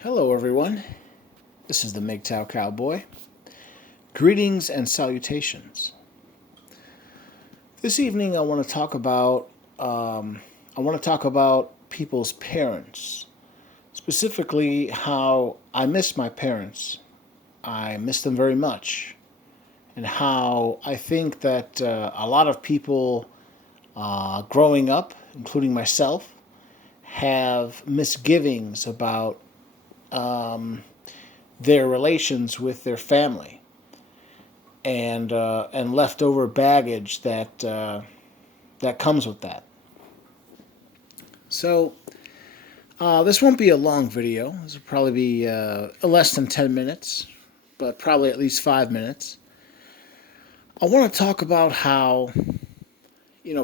Hello, everyone. This is the Mgtow Cowboy. Greetings and salutations. This evening, I want to talk about people's parents, specifically how I miss my parents. I miss them very much, and how I think that a lot of people growing up, including myself, have misgivings about their relations with their family and leftover baggage that comes with that. So this won't be a long video. This will probably be less than 10 minutes, but probably at least 5 minutes. I want to talk about how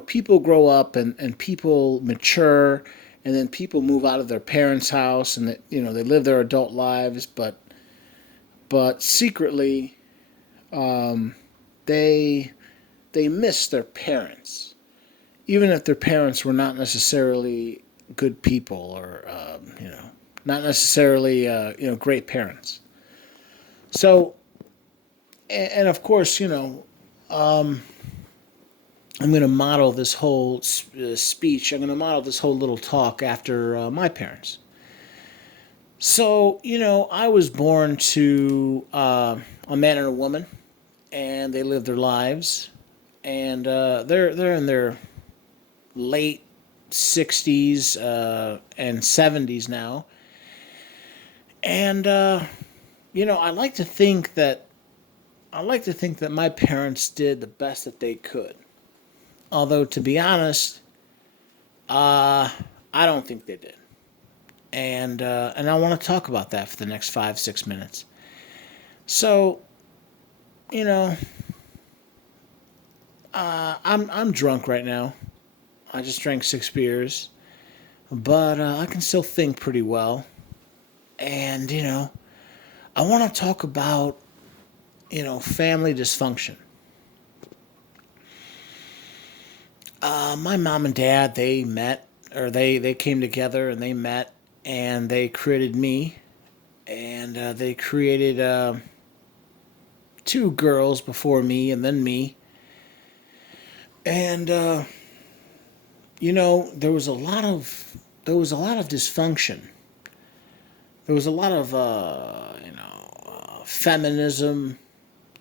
people grow up and people mature, and then people move out of their parents' house and they live their adult lives, but secretly they they miss their parents, even if their parents were not necessarily good people or not necessarily great parents. So and of course I'm going to model this whole speech. I'm going to model this whole little talk after my parents. So I was born to a man and a woman, and they live their lives, and they're in their late 60s and 70s now. And I like to think that my parents did the best that they could. Although to be honest, I don't think they did. And I want to talk about that for the next 5 6 minutes. So you know, I'm drunk right now. I just drank 6 beers, but I can still think pretty well. And I want to talk about family dysfunction. My mom and dad, they met, or they came together and they met, and they created me, and they created two girls before me and then me. And there was a lot of dysfunction. There was a lot of feminism.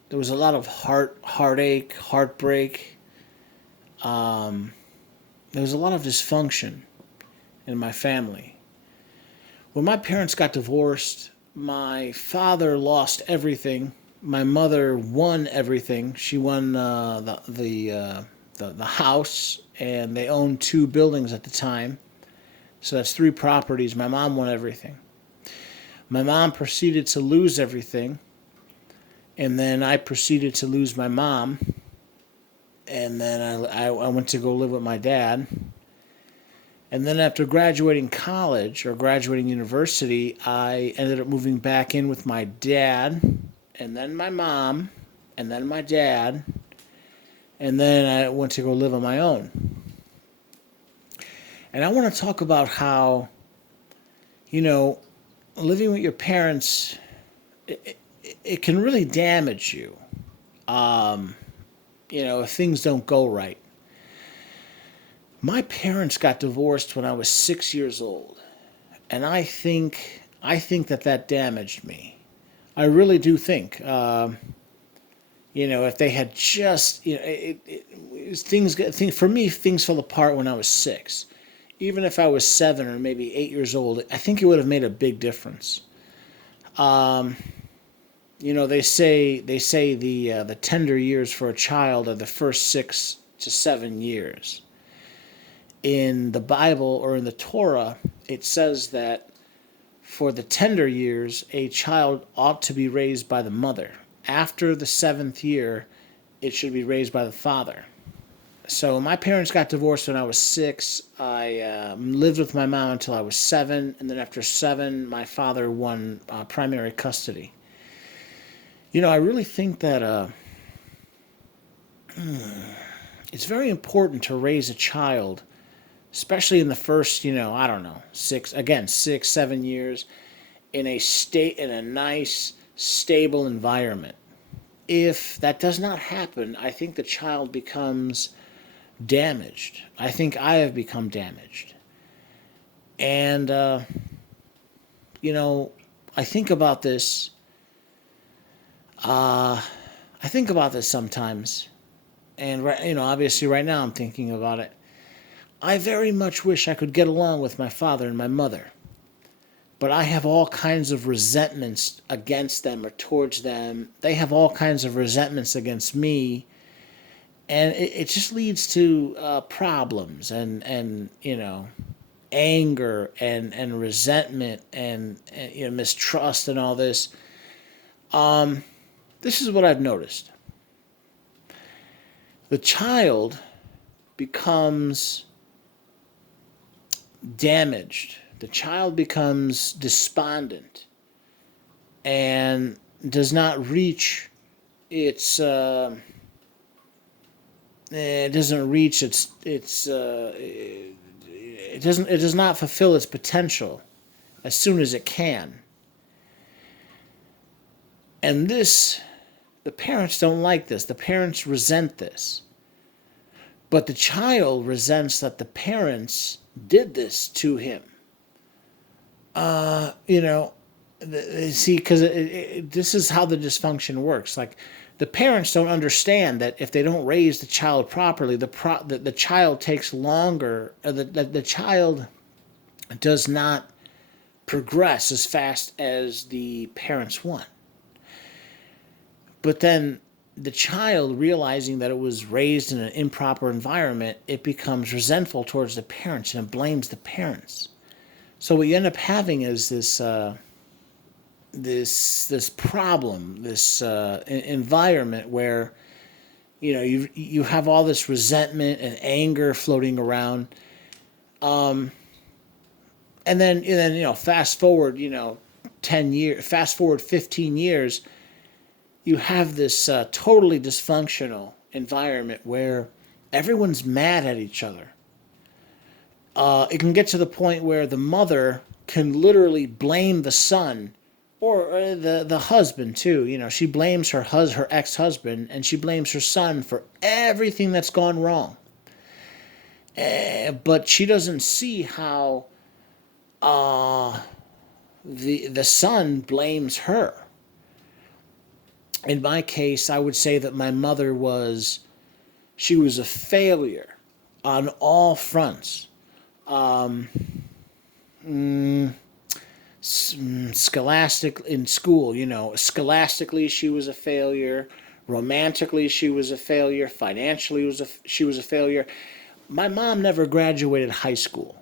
There was a lot of heartache, heartbreak. There was a lot of dysfunction in my family. When my parents got divorced, my father lost everything. My mother won everything. She won the house, and they owned two buildings at the time. So that's three properties. My mom won everything. My mom proceeded to lose everything, and then I proceeded to lose my mom, and then I went to go live with my dad. And then after graduating college or graduating university, I ended up moving back in with my dad, and then my mom, and then my dad, and then I went to go live on my own. And I want to talk about how, living with your parents, it can really damage you, if things don't go right. My parents got divorced when I was 6 years old, and I think that damaged me. I really do think. If they had just, for me, things fell apart when I was 6. Even if I was 7 or maybe 8 years old, I think it would have made a big difference. They say the tender years for a child are the first 6 to 7 years. In the Bible or in the Torah, it says that for the tender years, a child ought to be raised by the mother. After the 7th year, it should be raised by the father. So my parents got divorced when I was 6. I lived with my mom until I was 7, and then after 7, my father won primary custody. I really think that it's very important to raise a child, especially in the first, I don't know, 6, 7 years. in a nice, stable environment. If that does not happen, I think the child becomes damaged. I think I have become damaged. And, you know, I think about this. I think about this sometimes. And, obviously right now I'm thinking about it. I very much wish I could get along with my father and my mother. But I have all kinds of resentments against them or towards them. They have all kinds of resentments against me. And it just leads to problems and anger and resentment and mistrust and all this. This is what I've noticed. The child becomes damaged. The child becomes despondent and does not reach its it doesn't reach it does not fulfill its potential as soon as it can. And the parents don't like this. The parents resent this. But the child resents that the parents did this to him. See, because this is how the dysfunction works. Like, the parents don't understand that if they don't raise the child properly, the child takes longer. The child does not progress as fast as the parents want. But then the child, realizing that it was raised in an improper environment, it becomes resentful towards the parents and it blames the parents. So what you end up having is this problem, this environment where you have all this resentment and anger floating around, and then fast forward 10 years, fast forward 15 years, you have this totally dysfunctional environment where everyone's mad at each other. It can get to the point where the mother can literally blame the son or the husband too. She blames her ex-husband, and she blames her son for everything that's gone wrong. But she doesn't see how the son blames her. In my case, I would say that my mother was a failure on all fronts. Scholastic in school, scholastically she was a failure. Romantically she was a failure. Financially she was a failure. My mom never graduated high school.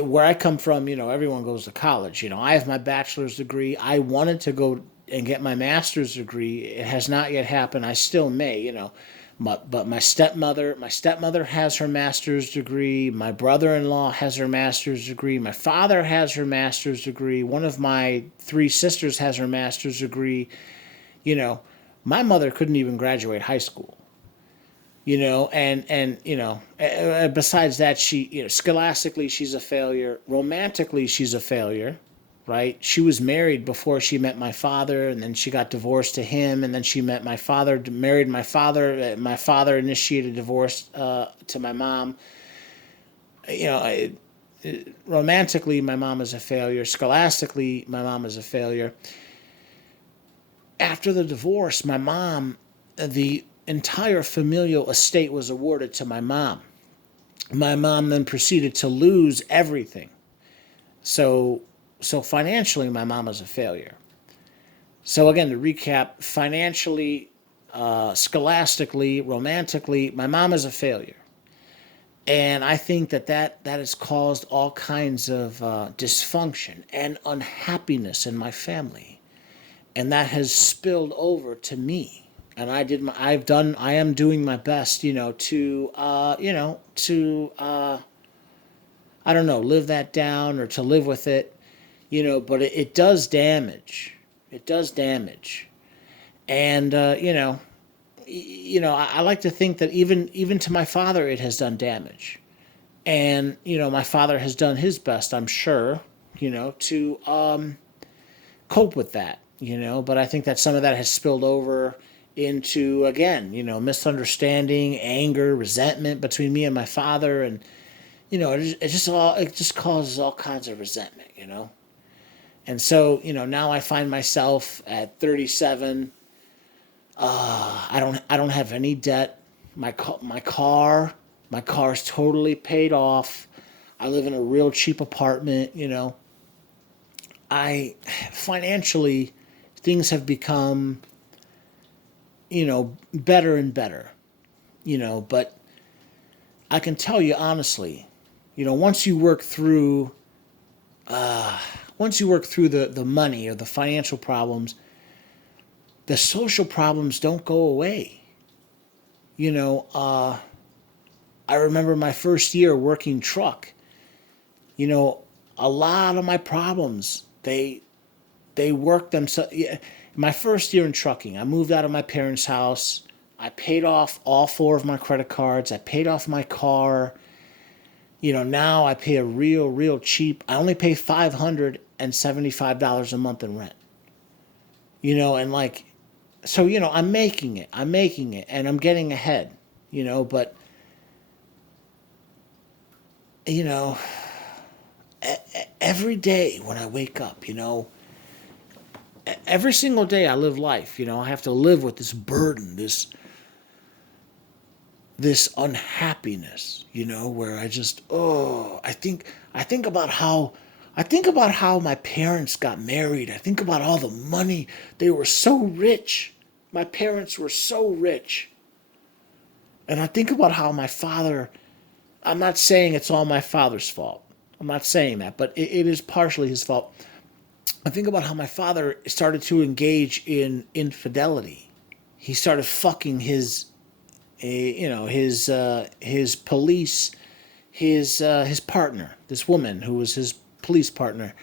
Where I come from, everyone goes to college. I have my bachelor's degree. I wanted to go and get my master's degree. It has not yet happened. I still may, but my stepmother has her master's degree. My brother-in-law has her master's degree. My father has her master's degree. One of my 3 sisters has her master's degree. My mother couldn't even graduate high school. Besides that, she, scholastically she's a failure. Romantically she's a failure. Right? She was married before she met my father, and then she got divorced to him, and then she met my father, married my father. My father initiated divorce to my mom. Romantically, my mom is a failure. Scholastically, my mom is a failure. After the divorce, my mom, the entire familial estate was awarded to my mom. My mom then proceeded to lose everything. So financially, my mom is a failure. So again, to recap, financially, scholastically, romantically, my mom is a failure. And I think that has caused all kinds of dysfunction and unhappiness in my family. And that has spilled over to me. And I am doing my best, to I don't know, live that down or to live with it. But it does damage. It does damage. And, I like to think that even to my father, it has done damage. And, my father has done his best, I'm sure, to cope with that, But I think that some of that has spilled over into, again, misunderstanding, anger, resentment between me and my father, and it just causes all kinds of resentment. And so, now I find myself at 37. I don't have any debt. My car's totally paid off. I live in a real cheap apartment. I financially, things have become, better and better. But I can tell you honestly, once you work through the money or the financial problems, the social problems don't go away. I remember my first year working truck. A lot of my problems, they worked themselves. Yeah. My first year in trucking, I moved out of my parents' house. I paid off all 4 of my credit cards. I paid off my car. Now I pay a real cheap. I only pay $575 a month in rent. And like, so, I'm making it, and I'm getting ahead, but, every day when I wake up, every single day I live life, I have to live with this burden, this unhappiness, where I just, I think about how my parents got married. I think about all the money. They were so rich. My parents were so rich. And I think about how my father, I'm not saying it's all my father's fault. I'm not saying that, but it is partially his fault. I think about how my father started to engage in infidelity. He started fucking his police, his partner, this woman who was his police partner.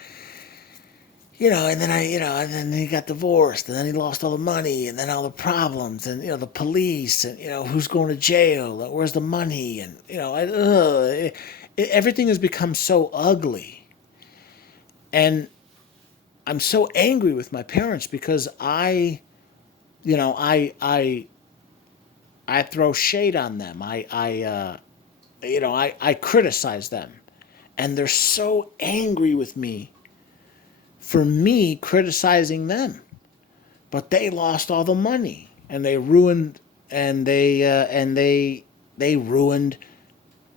And then and then he got divorced, and then he lost all the money, and then all the problems, and the police, and who's going to jail, where's the money, and everything has become so ugly, and I'm so angry with my parents because I throw shade on them. I criticize them, and they're so angry with me for me criticizing them. But they lost all the money, and they ruined they ruined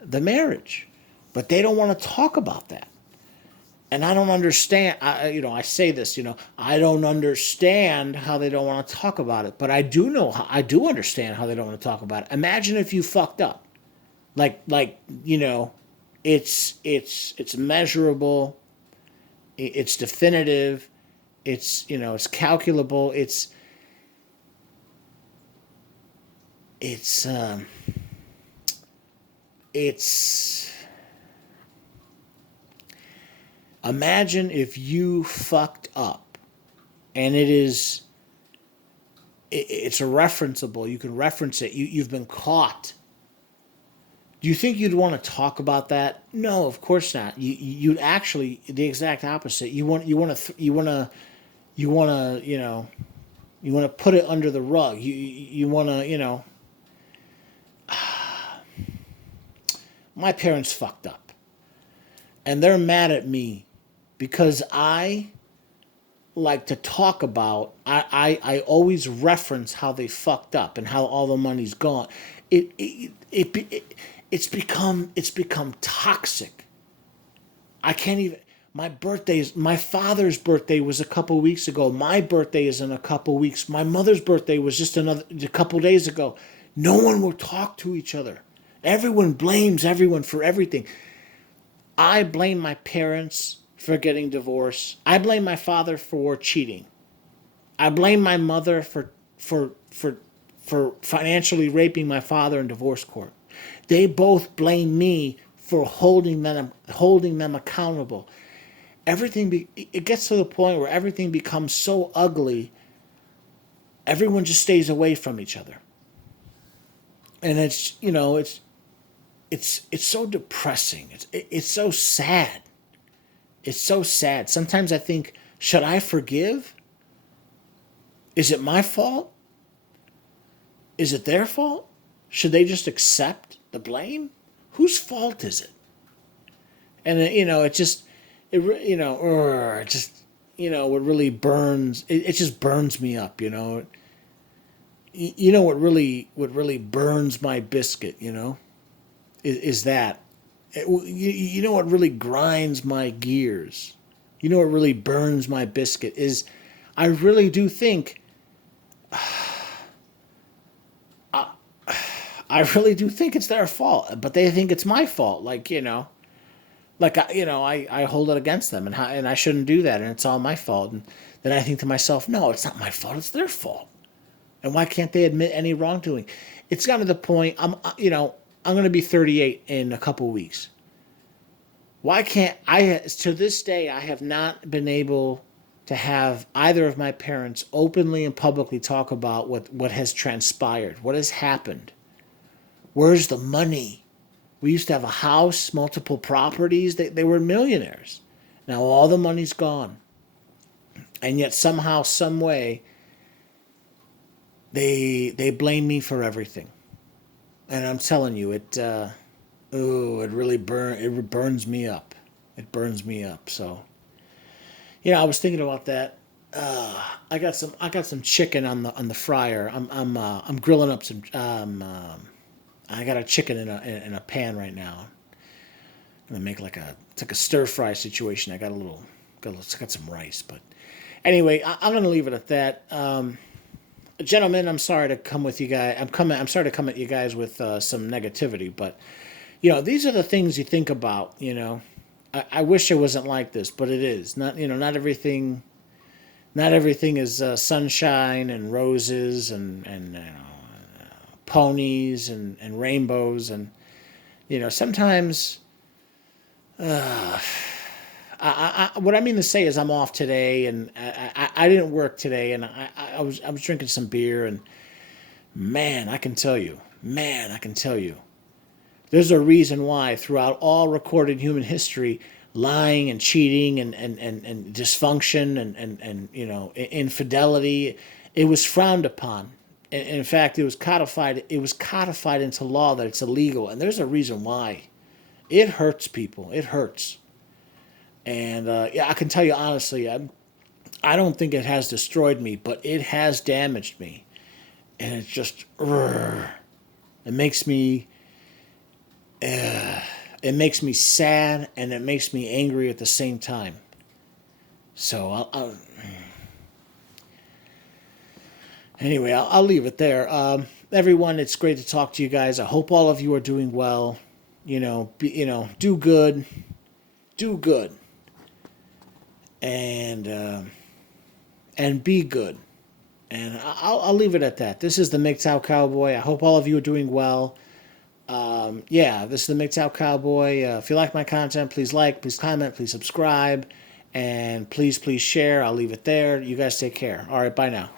the marriage. But they don't want to talk about that. And I don't understand. I say this. I don't understand how they don't want to talk about it. But I do understand how they don't want to talk about it. Imagine if you fucked up, like it's measurable, it's definitive, it's calculable, it's imagine if you fucked up, and it's a referenceable. You can reference it. You've been caught. Do you think you'd want to talk about that? No, of course not. You'd actually the exact opposite. You want to put it under the rug. You want to my parents fucked up, and they're mad at me because I like to talk about. I always reference how they fucked up and how all the money's gone. It's become toxic. I can't even. My father's birthday was a couple weeks ago. My birthday is in a couple weeks. My mother's birthday was just a couple days ago. No one will talk to each other. Everyone blames everyone for everything. I blame my parents for getting divorced. I blame my father for cheating. I blame my mother for financially raping my father in divorce court. They both blame me for holding them accountable. It gets to the point where everything becomes so ugly. Everyone just stays away from each other, and it's so depressing. It's so sad. It's so sad. Sometimes I think, should I forgive? Is it my fault? Is it their fault? Should they just accept the blame? Whose fault is it? And it just, it just, what really burns. It just burns me up. What really burns my biscuit. Is that. What really grinds my gears. What really burns my biscuit is, I really do think. I really do think it's their fault, but they think it's my fault. I hold it against them, and I shouldn't do that, and it's all my fault. And then I think to myself, no, it's not my fault; it's their fault. And why can't they admit any wrongdoing? It's gotten to the point. I'm going to be 38 in a couple weeks. Why can't I? To this day, I have not been able to have either of my parents openly and publicly talk about what has transpired, what has happened. Where's the money? We used to have a house, multiple properties. They were millionaires. Now all the money's gone. And yet somehow, some way, they blame me for everything. And I'm telling you, it really burns me up. It burns me up. So, I was thinking about that. I got some chicken on the fryer. I'm grilling up some. I got a chicken in a pan right now. I'm gonna make it's like a stir fry situation. I got some rice, but anyway, I'm gonna leave it at that. Gentlemen, I'm sorry to come with you guys. I'm sorry to come at you guys with some negativity, but these are the things you think about. I wish it wasn't like this, but it is. Not everything. Not everything is sunshine and roses and ponies and rainbows, and sometimes. What I mean to say is I'm off today, and I didn't work today, and I was drinking some beer, and man, I can tell you, there's a reason why throughout all recorded human history, lying and cheating and dysfunction and infidelity, it was frowned upon. In fact, it was codified. It was codified into law that it's illegal, and there's a reason why. It hurts people. It hurts. And I can tell you honestly, I don't think it has destroyed me, but it has damaged me. And it's just, it makes me sad, and it makes me angry at the same time. So anyway, I'll leave it there. Everyone, it's great to talk to you guys. I hope all of you are doing well. Do good. Do good. And be good. And I'll leave it at that. This is the Mgtow Cowboy. I hope all of you are doing well. This is the Mgtow Cowboy. If you like my content, please like, please comment, please subscribe, and please share. I'll leave it there. You guys take care. All right, bye now.